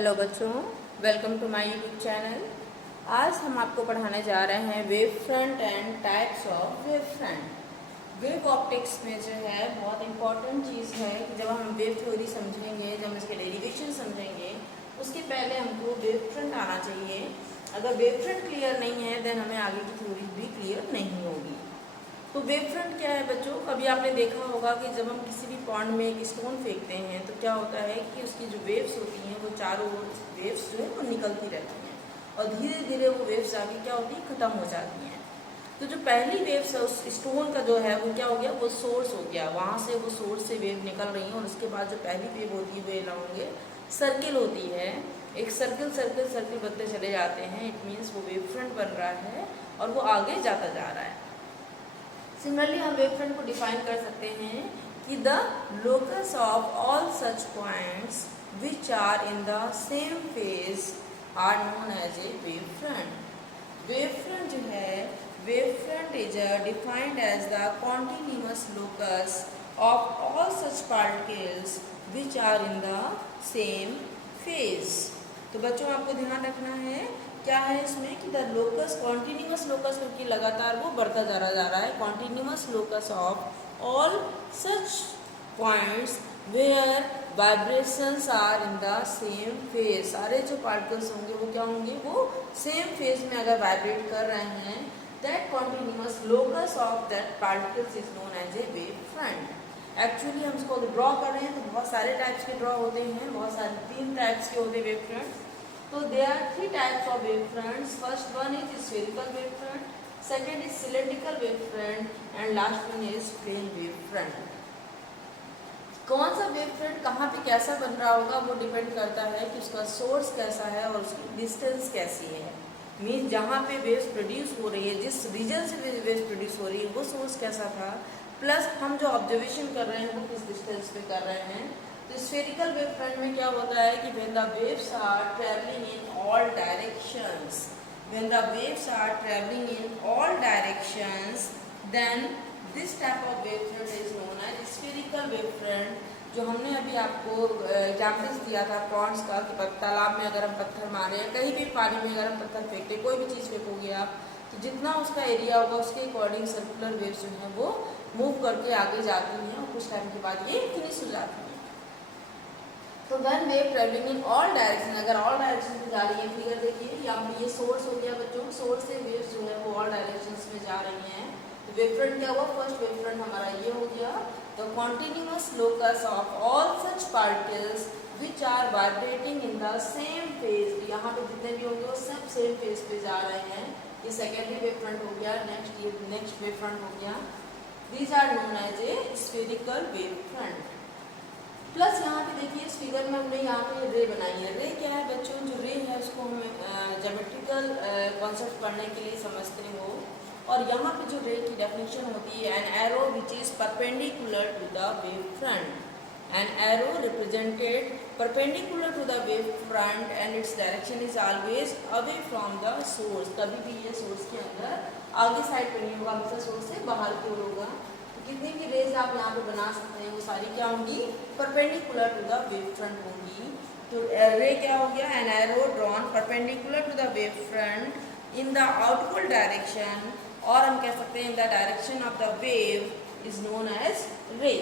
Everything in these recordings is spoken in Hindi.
हेलो बच्चों, welcome to my YouTube channel. आज हम आपको पढ़ाने जा रहे हैं wave front and types of wave front. Wave optics में जो है बहुत इंपॉर्टेंट चीज़ है कि जब हम वेव थ्योरी समझेंगे, जब इसके डेरिवेशन समझेंगे, उसके पहले हमको वेव फ्रंट आना चाहिए। अगर वेव फ्रंट क्लियर नहीं है देन हमें आगे की थ्योरी भी क्लियर नहीं होगी। तो वेव फ्रंट क्या है बच्चों? कभी आपने देखा होगा कि जब हम किसी भी पॉन्ड में एक स्टोन फेंकते हैं तो क्या होता है कि उसकी जो वेव्स होती हैं वो चारों ओर वेव्स जो है वो निकलती रहती हैं और धीरे धीरे वो वेव्स आगे क्या होती है, ख़त्म हो जाती हैं। तो जो पहली वेव्स है उस स्टोन का जो है वो क्या हो गया, वो सोर्स हो गया, वहाँ से वो सोर्स से वेव निकल रही है और उसके बाद जो पहली वेव होती है वो अलोंग सर्किल होती है। एक सर्किल सर्किल सर्किल बनते चले जाते हैं। इट मीन्स वो वेव फ्रंट बन रहा है और वो आगे जाता जा रहा है। सिमिलरली हम वेव फ्रंट को डिफाइन कर सकते हैं कि the locus of all such points which are in the same phase are known as a wave front. Wave front जो है, wave front is defined as the continuous locus of all such particles which are in the same phase. तो बच्चों आपको ध्यान रखना है क्या है इसमें कि द लोकस, कॉन्टिन्यूअस लोकस क्योंकि लगातार वो बढ़ता जा रहा है, continuous locus of all such points where vibrations are in the same phase. सारे जो पार्टिकल्स होंगे वो क्या होंगे, वो सेम फेज में अगर वाइब्रेट कर रहे हैं, that continuous locus of that particles is known as a wave front. Actually हम इसको ड्रॉ कर रहे हैं तो बहुत सारे टाइप्स के ड्रॉ होते हैं, बहुत सारे 3 टाइप्स के होते हैं wave front. So there are 3 types of wave fronts. First one is spherical wave front, second is cylindrical wave front, and last one is plane wave front. कौन सा वेव फ्रंट कहाँ पे कैसा बन रहा होगा वो डिपेंड करता है कि उसका सोर्स कैसा है और उसकी डिस्टेंस कैसी है। मीन जहाँ पे वेव्स प्रोड्यूस हो रही है, जिस रीजन से वेव्स प्रोड्यूस हो रही है वो सोर्स कैसा था, प्लस हम जो ऑब्जर्वेशन कर रहे हैं वो किस डिस्टेंस पे कर रहे हैं। तो स्फेरिकल वेव फ्रंट में क्या होता है कि when the waves are traveling in all directions, when the waves are traveling in all directions, then this type of wave front is known as spherical wave front। जो हमने अभी आपको एग्जाम्पल्स दिया था पॉन्ड्स का कि तालाब में अगर हम पत्थर मारे या कहीं भी पानी में अगर हम पत्थर फेंकते, कोई भी चीज़ फेंकोगे आप, तो जितना उसका एरिया होगा उसके अकॉर्डिंग सर्कुलर वेव्स जो हैं वो मूव करके आगे जाती हैं और कुछ टाइम के बाद ये फिनिश हो जाती हैं। तो when wave travelling in all direction, अगर ऑल डायरेक्शन में जा रही है, फिगर देखिए यहाँ पे ये सोर्स हो गया बच्चों, सोर्स से वेव्स जो है वो ऑल डायरेक्शंस में जा रही हैं। तो वेव फ्रंट क्या हुआ, फर्स्ट वेव फ्रंट हमारा ये हो गया, the continuous locus of all such particles which are vibrating in the same phase. यहाँ पे जितने भी होंगे वो सब सेम फेज पे जा रहे हैं। ये सेकेंडरी वेव फ्रंट हो गया। नेक्स्ट वेव फ्रंट हो गया। These are known as a spherical wave front. Plus यहाँ पे देखिए इस फिगर में हमने यहाँ पे रे बनाई है। रे क्या है बच्चों? जो रे है उसको हम ज्योमेट्रिकल कॉन्सेप्ट पढ़ने के लिए समझते हो। और यहाँ पे जो रे की डेफिनेशन होती है, an arrow which is perpendicular to the wave front. An arrow represented perpendicular to the wave front and its direction is always away from the source. कभी भी ये सोर्स के अंदर आगे साइड पे नहीं होगा, हमेशा सोर्स से बाहर की ओर होगा। कितनी भी रेज आप यहाँ पे बना सकते हैं वो सारी क्या होंगी, perpendicular to the wave front होंगी। तो रे क्या हो गया, an arrow drawn perpendicular to the wave front in the outward direction, और हम कह सकते हैं in the direction of the wave is known as ray.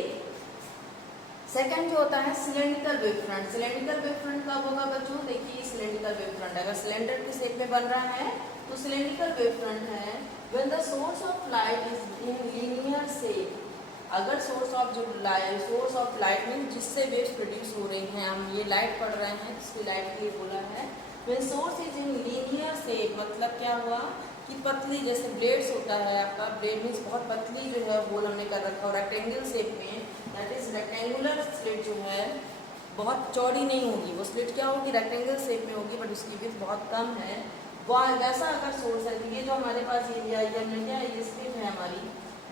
Second जो होता है cylindrical wave front. Cylindrical wave front कब होगा बच्चों? देखिए सिलेंड्रिकल वेव फ्रंट अगर सिलेंडर के शेप में बन रहा है तो सिलेंड्रिकल वेव फ्रंट है। when the source of light is in linear shape, अगर सोर्स ऑफ लाइट में जिससे वेव्स प्रोड्यूस हो रही हैं, हम ये लाइट पढ़ रहे हैं जिसकी लाइट के लिए बोला है, when source is in linear shape मतलब क्या हुआ कि पतली, जैसे ब्लेड्स होता है आपका, ब्लेड मीन्स बहुत पतली जो है होल हमने कर रखा है रेक्टेंगल शेप में, दैट इज रेक्टेंगुलर स्लिट जो है बहुत चौड़ी नहीं होगी। वो स्लिट क्या होगी, रेक्टेंगल शेप में होगी बट उसकी विड्थ बहुत कम है। वैसा अगर सोर्स है, ये जो हमारे पास एरिया हमने क्या ये स्लिट है हमारी,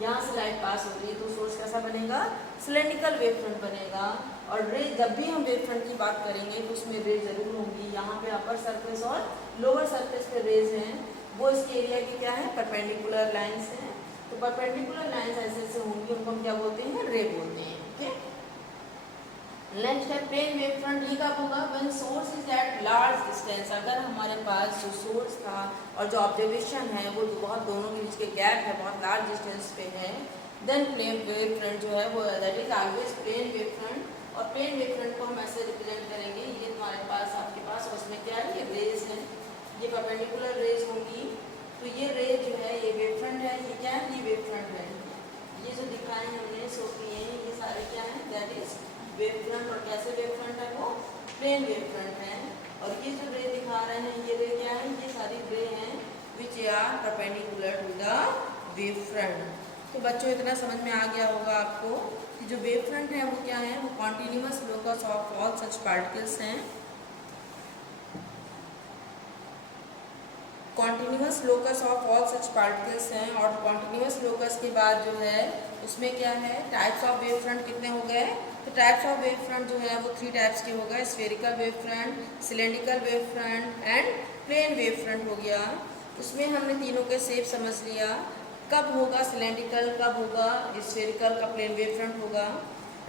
यहाँ से लाइट पास हो रही है, तो सोर्स कैसा बनेगा, सिलेंड्रिकल वेव फ्रंट बनेगा। और रे, जब भी हम वेव फ्रंट की बात करेंगे तो उसमें रे जरूर होंगी। यहाँ पे अपर सरफेस और लोअर सरफेस पे रेज हैं, वो इसके एरिया की क्या है, परपेंडिकुलर लाइन्स हैं। तो परपेंडिकुलर लाइन्स ऐसे ऐसे होंगी, उनको हम क्या बोलते हैं, रे बोलते हैं। ठीक, नेक्स्ट है प्लेन वेव फ्रंट। ये कब होगा, when source is is at large distance, अगर हमारे पास जो सोर्स था और जो ऑब्जर्वेशन है वो बहुत दोनों के बीच के गैप है बहुत लार्ज डिस्टेंस पे है, देन प्लेन वेव फ्रंट जो है वो that is always plane wave front. और प्लेन वेव फ्रंट को हम ऐसे रिप्रेजेंट करेंगे, ये तुम्हारे पास आपके पास उसमें क्या है, ये रेज है, ये परपेंडिकुलर रेज होंगी। तो ये रेज जो है ये वेव फ्रंट है, ये क्या है, ये वेव फ्रंट है। ये जो दिखाए हमने शो किए हैं ये सारे क्या हैं, दैट इज वेव फ्रंट। और कैसे वेव फ्रंट है, वो प्लेन वेव फ्रंट है। और ये जो रे दिखा रहे हैं ये रे क्या है, ये सारी रे हैं which are perpendicular to the wave front. तो बच्चों इतना समझ में आ गया होगा आपको कि जो वेव फ्रंट है वो क्या है, वो continuous locus of all such particles हैं। Continuous locus of all such particles हैं। और कॉन्टिन्यूअस लोकस के बाद जो है उसमें क्या है, टाइप्स ऑफ वेव फ्रंट कितने हो गए, तो टाइप्स ऑफ वेव फ्रंट जो है वो 3 टाइप्स के हो गए, spherical wave front, cylindrical wave front and plane wave front हो गया। उसमें हमने तीनों के शेप समझ लिया, कब होगा सिलेंड्रिकल, कब होगा स्फेरिकल, कब प्लेन वेव फ्रंट होगा।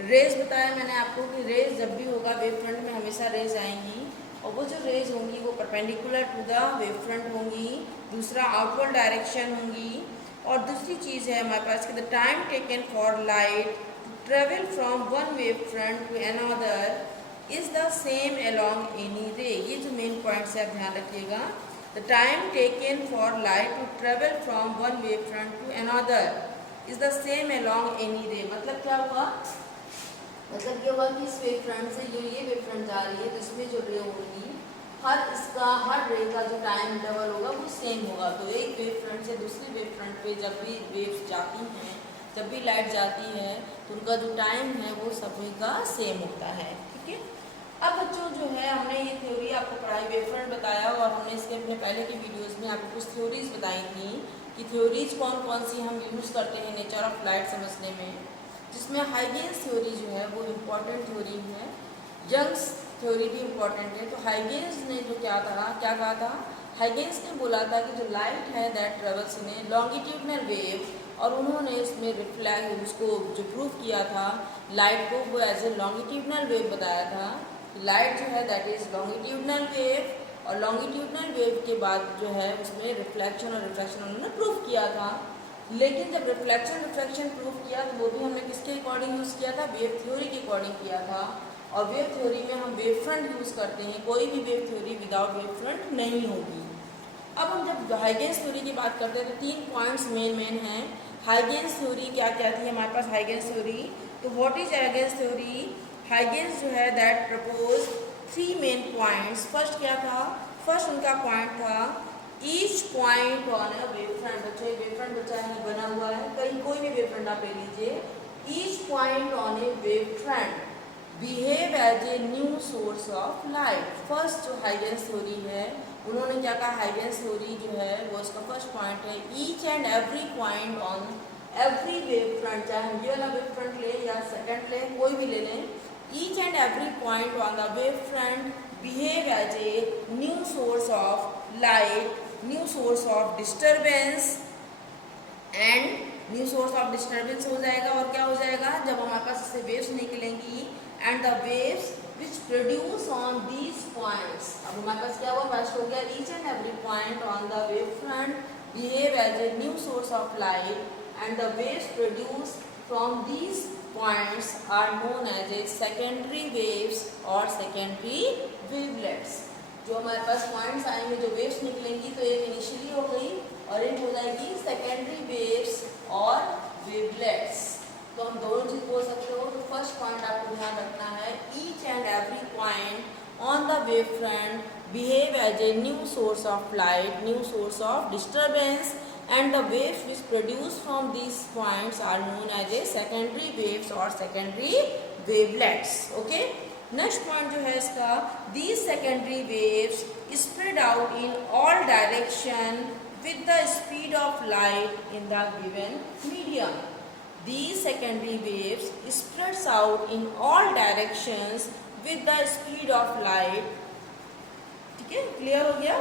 रेज बताया मैंने आपको कि रेज जब भी होगा वेव फ्रंट में हमेशा रेज आएंगी, और वो जो रेज होंगी वो perpendicular to the wave front होंगी, दूसरा आउटवर्ड डायरेक्शन होंगी। और दूसरी चीज़ है हमारे पास कि the time taken for light to travel from one wave front to another is the same along any ray. ये जो मेन पॉइंट है आप ध्यान रखिएगा, the time taken for light to travel from one wave front to another is the same along any ray. मतलब क्या हुआ, मतलब ये हुआ कि इस वेव फ्रंट से जो ये वेव फ्रंट जा रही है तो इसमें जो रे होगी हर रे का जो टाइम इंटरवल होगा वो सेम होगा। तो एक वेव फ्रंट से दूसरी वेव फ्रंट पे जब भी वेव्स जाती हैं, जब भी लाइट जाती है तो उनका जो टाइम है वो सभी का सेम होता है। ठीक है, अब बच्चों जो है हमने ये थ्योरी आपको पढ़ाई, वेव फ्रंट बताया, और हमने इसके अपने पहले की वीडियोज़ में आपको कुछ थ्योरीज बताई थी कि थ्योरीज कौन कौन सी हम यूज़ करते हैं नेचर ऑफ लाइट समझने में, जिसमें हाइगेंस थ्योरी जो है वो इम्पॉर्टेंट थ्योरी है, यंग्स थ्योरी भी इम्पॉर्टेंट है। तो हाइगेंस ने जो क्या कहा था, हाइगेंस ने बोला था कि जो लाइट है that travels in A longitudinal wave, और उन्होंने उसमें रिफ्लेक्ट उसको जो प्रूव किया था लाइट को, वो एज ए लॉन्गिट्यूडनल वेव बताया था। लाइट जो है दैट इज लॉन्गिट्यूडनल वेव, और लॉन्गिट्यूडनल वेव के बाद जो है उसमें रिफ्लेक्शन और रिफ्रैक्शन उन्होंने प्रूव किया था। लेकिन जब रिफ्लेक्शन प्रूव किया तो वो भी हमने किसके अकॉर्डिंग यूज़ किया था, वेव थ्योरी के अकॉर्डिंग किया था। और वेव थ्योरी में हम वेव फ्रंट यूज़ करते हैं, कोई भी wave theory without wave front नहीं होगी। अब हम जब हाइगेंस थ्योरी की बात करते हैं तो 3 पॉइंट्स मेन हैं। हाइगेंस थ्योरी क्या क्या थी हमारे पास, हाइगेंस थ्योरी, तो what is Huygens theory, Huygens जो है that propose 3 main points. First क्या था, फर्स्ट उनका पॉइंट था each point on a wave front. बच्चों वेव फ्रंट बच्चा है बना हुआ है, कहीं कोई भी वेव फ्रंट आप ले लीजिए, each point on a wave front behave as a new source of light. First जो हाइगेंस थ्योरी है उन्होंने क्या कहा, हाइगेंस थ्योरी जो है वो उसका फर्स्ट पॉइंट है each and every point on every wave front, चाहे हम ये वाला वेव फ्रंट ले या सेकंड ले, कोई भी ले लें, each and every point on the wave front behave as a new source of light, new source of disturbance, and new source of disturbance हो जाएगा। और क्या हो जाएगा, जब हमारे पास इससे वेव्स निकलेंगी and the waves which produce on these points. अब हमारे पास क्या हुआ, फर्स्ट हो गया each and every point on the wave front behave as a new source of light and the waves produce from these points are known as a secondary waves और सेकेंडरी वेवलेट्स। जो हमारे पास पॉइंट्स आएंगे, जो वेव्स निकलेंगी, तो एक इनिशियली हो गई और एक हो जाएगी सेकेंडरी वेव्स और वेवलेट्स। तो हम दोनों चीज बोल सकते हो। तो फर्स्ट पॉइंट आपको ध्यान रखना है, each and every point on the wave front behave as a new source of light, new source of disturbance, and the waves which produce from these points are known as a secondary waves और secondary wavelets. Okay, next point जो है इसका, these secondary waves spread out in all direction with the speed of light in the given medium. These secondary waves spreads out in all directions with the speed of light. ठीक है, क्लियर हो गया।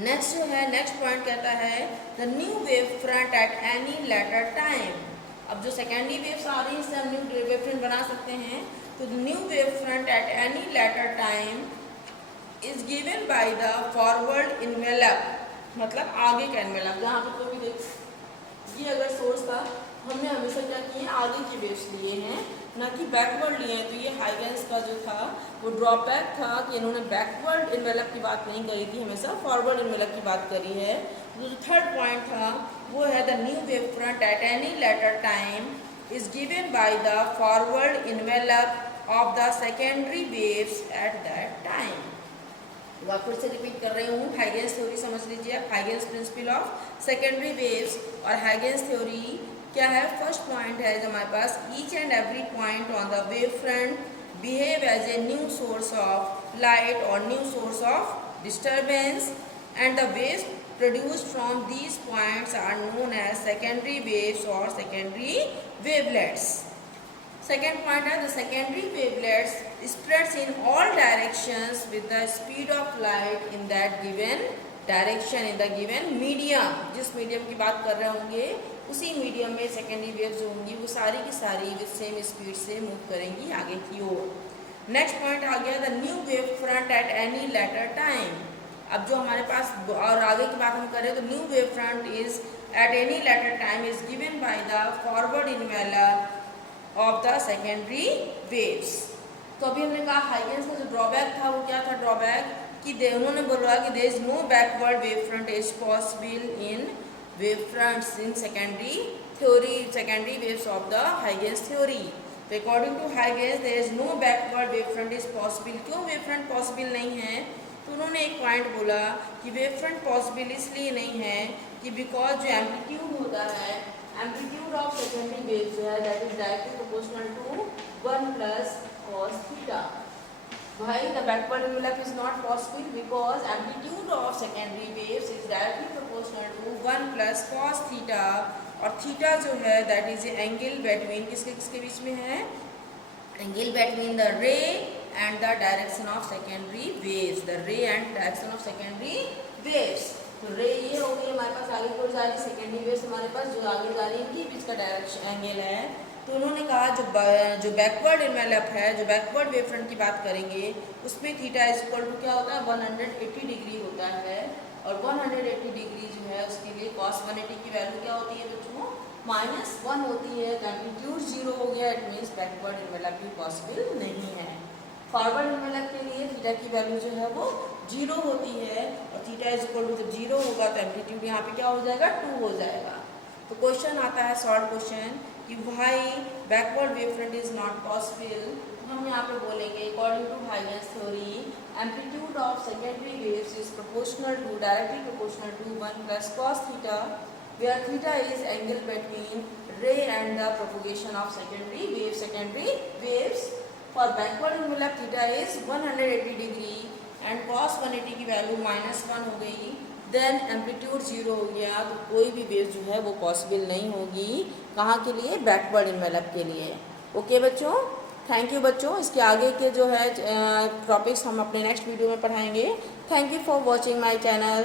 नेक्स्ट जो है, नेक्स्ट पॉइंट कहता है the new wave front at any later time. अब जो सेकेंडरी वेव्स आ रही है इससे हम न्यू वेव फ्रंट बना सकते हैं। तो new wave front at any later time is given by the forward envelope, मतलब आगे का इन्वेलप। जहाँ पे कोई भी देख, ये अगर सोर्स था, हमने हमेशा क्या किए हैं, आगे की वेव्स लिए हैं, ना कि बैकवर्ड लिए हैं। तो ये हाइगेंस का जो था वो ड्रॉबैक था कि इन्होंने बैकवर्ड इन्वेलप की बात नहीं करी थी, हमेशा फॉरवर्ड इन्वेलप की बात करी है। तो जो थर्ड पॉइंट था वो है the new wave front at any later time is given by the forward envelope of the secondary waves at that time. तो फिर से रिपीट कर रही हूँ, हाइगेंस थ्योरी समझ लीजिए आप, Huygens principle of secondary waves. और हाइगेंस थ्योरी क्या है, फर्स्ट पॉइंट है जो हमारे पास, each and every point on the wave front behave as a new source of light और new source of disturbance and the waves produced from these points are known as secondary waves or secondary wavelets. Second point है, the secondary wavelets spreads in all directions with the speed of light in that given direction in the given medium। जिस मीडियम की बात कर रहे होंगे उसी मीडियम में सेकेंडरी वेव्स होंगी, वो सारी की सारी विद सेम स्पीड से मूव करेंगी आगे की ओर। नेक्स्ट पॉइंट आ गया, the new wave front at any later time. अब जो हमारे पास और आगे की बात हम करें तो new wave front is at any later time is given by the forward envelope of the secondary waves. तो अभी हमने कहा हाइगेंस का जो ड्रॉबैक था वो क्या था, ड्रॉबैक कि उन्होंने बोला कि there is no backward wave front is possible in wave fronts in secondary theory, secondary waves of the Huygens theory. तो according to Huygens there is no backward wave front is possible. क्यों वेव फ्रंट पॉसिबल नहीं है, तो उन्होंने एक पॉइंट बोला कि वेव फ्रंट पॉसिबल इसलिए नहीं है कि बिकॉज जो एम्पलीट्यूड होता है, एम्पलीट्यूड ऑफ सेकेंडरी वेव जो है that is directly proportional to 1 plus cos theta. भाई the backward envelope is not possible because amplitude of secondary waves is directly proportional to 1 plus cos theta. और थीटा जो है दैट इज एंगल बिटवीन किसके बीच में है, एंगल बिटवीन द रे and the direction of secondary waves, the ray and direction of secondary waves। तो रे ये हो गई हमारे पास आगे की ओर जा रही, सेकेंडरी वेव्स हमारे पास जो आगे जा रही है इनकी बीच का डायरेक्शन एंगल है। तो उन्होंने कहा जो बैकवर्ड इन्वेलप है, जो बैकवर्ड वेव फ्रंट की बात करेंगे उसमें थीटा इज इक्वल टू क्या होता है, 180 डिग्री होता है। और 180 डिग्री जो है उसके लिए cos 180 की वैल्यू क्या होती है बच्चों, -1 होती है। एम्पलीट्यूड 0 हो गया, इट मीन्स बैकवर्ड इन्वेलप भी पॉसिबल नहीं है। फॉरवर्ड इन्वेलप के लिए थीटा की वैल्यू जो है वो 0 होती है, और थीटा इज इक्वल टू जब 0 होगा तो एम्पलीट्यूड यहाँ पे क्या हो जाएगा, 2 हो जाएगा। तो क्वेश्चन आता है शॉर्ट क्वेश्चन कि why backward wave front is not possible. हम यहाँ पे बोलेंगे according to Huygens theory amplitude of secondary waves is proportional to, directly proportional to 1 plus cos theta, where theta is angle between ray and the propagation of secondary waves. For backward envelope theta is 180 degree and cos 180 की वैल्यू -1 हो गई, देन एम्पलीट्यूड 0 हो गया। तो कोई भी वेव जो है वो पॉसिबल नहीं होगी, कहाँ के लिए, बैकवर्ड इन्वेलप के लिए। ओके बच्चों, थैंक यू बच्चों। इसके आगे के जो है टॉपिक्स हम अपने नेक्स्ट वीडियो में पढ़ाएंगे। Thank you for watching my channel.